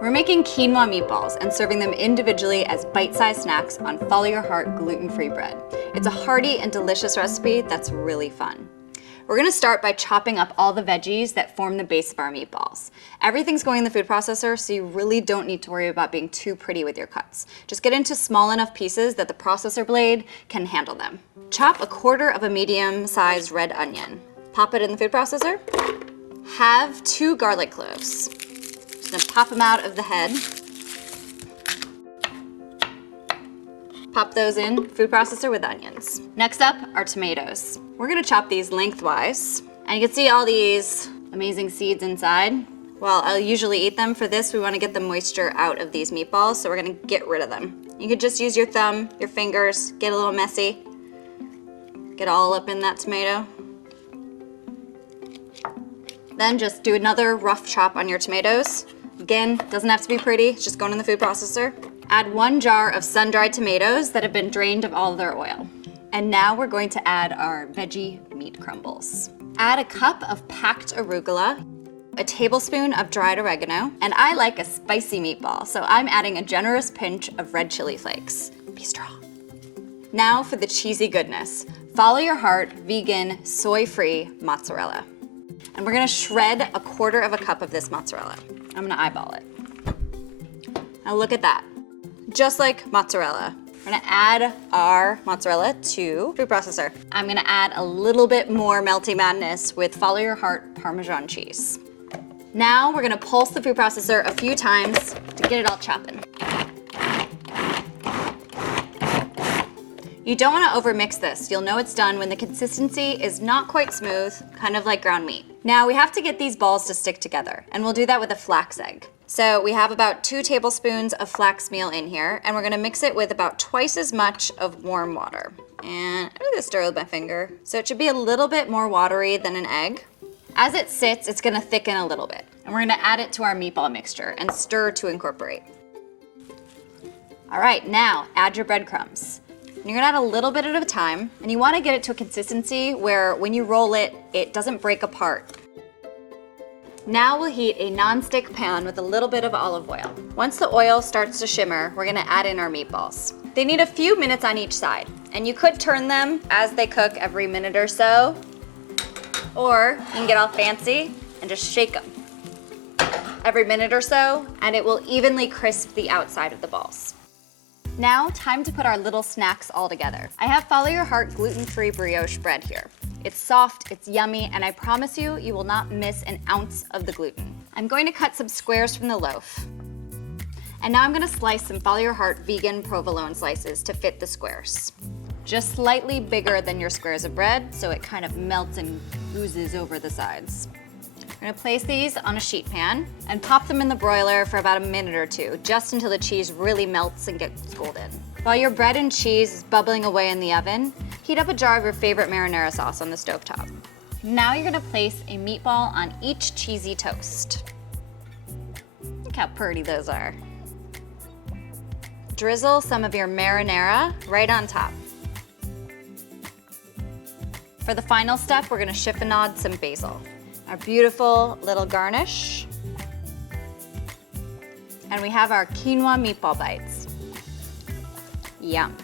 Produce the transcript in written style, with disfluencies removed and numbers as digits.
We're making quinoa meatballs and serving them individually as bite-sized snacks on Follow Your Heart gluten-free bread. It's a hearty and delicious recipe that's really fun. We're gonna start by chopping up all the veggies that form the base of our meatballs. Everything's going in the food processor, so you really don't need to worry about being too pretty with your cuts. Just get into small enough pieces that the processor blade can handle them. Chop 1/4 of a medium-sized red onion. Pop it in the food processor. Have 2 garlic cloves. Just gonna pop them out of the head. Pop those in food processor with onions. Next up are tomatoes. We're gonna chop these lengthwise. And you can see all these amazing seeds inside. Well, I'll usually eat them. For this, we wanna get the moisture out of these meatballs, so we're gonna get rid of them. You could just use your thumb, your fingers, get a little messy. Get all up in that tomato. Then just do another rough chop on your tomatoes. Again, doesn't have to be pretty, it's just going in the food processor. Add 1 jar of sun-dried tomatoes that have been drained of all of their oil. And now we're going to add our veggie meat crumbles. Add a cup of packed arugula, a tablespoon of dried oregano, and I like a spicy meatball, so I'm adding a generous pinch of red chili flakes. Be strong. Now for the cheesy goodness. Follow Your Heart vegan, soy-free mozzarella. And we're gonna shred 1/4 of a cup of this mozzarella. I'm gonna eyeball it. Now look at that. Just like mozzarella. We're gonna add our mozzarella to food processor. I'm gonna add a little bit more melty madness with Follow Your Heart Parmesan cheese. Now we're gonna pulse the food processor a few times to get it all chopping. You don't wanna overmix this. You'll know it's done when the consistency is not quite smooth, kind of like ground meat. Now we have to get these balls to stick together, and we'll do that with a flax egg. So we have about 2 tablespoons of flax meal in here, and we're gonna mix it with about twice as much of warm water. And I'm gonna stir with my finger. So it should be a little bit more watery than an egg. As it sits, it's gonna thicken a little bit, and we're gonna add it to our meatball mixture and stir to incorporate. All right, now add your breadcrumbs. You're gonna add a little bit at a time, and you wanna get it to a consistency where when you roll it, it doesn't break apart. Now we'll heat a non-stick pan with a little bit of olive oil. Once the oil starts to shimmer, we're gonna add in our meatballs. They need a few minutes on each side, and you could turn them as they cook every minute or so, or you can get all fancy and just shake them every minute or so, and it will evenly crisp the outside of the balls. Now, time to put our little snacks all together. I have Follow Your Heart gluten-free brioche bread here. It's soft, it's yummy, and I promise you, you will not miss an ounce of the gluten. I'm going to cut some squares from the loaf. And now I'm gonna slice some Follow Your Heart vegan provolone slices to fit the squares. Just slightly bigger than your squares of bread, so it kind of melts and oozes over the sides. We're gonna place these on a sheet pan and pop them in the broiler for about a minute or 2, just until the cheese really melts and gets golden. While your bread and cheese is bubbling away in the oven, heat up a jar of your favorite marinara sauce on the stovetop. Now you're gonna place a meatball on each cheesy toast. Look how pretty those are. Drizzle some of your marinara right on top. For the final step, we're gonna chiffonade some basil. Our beautiful little garnish. And we have our quinoa meatball bites. Yum.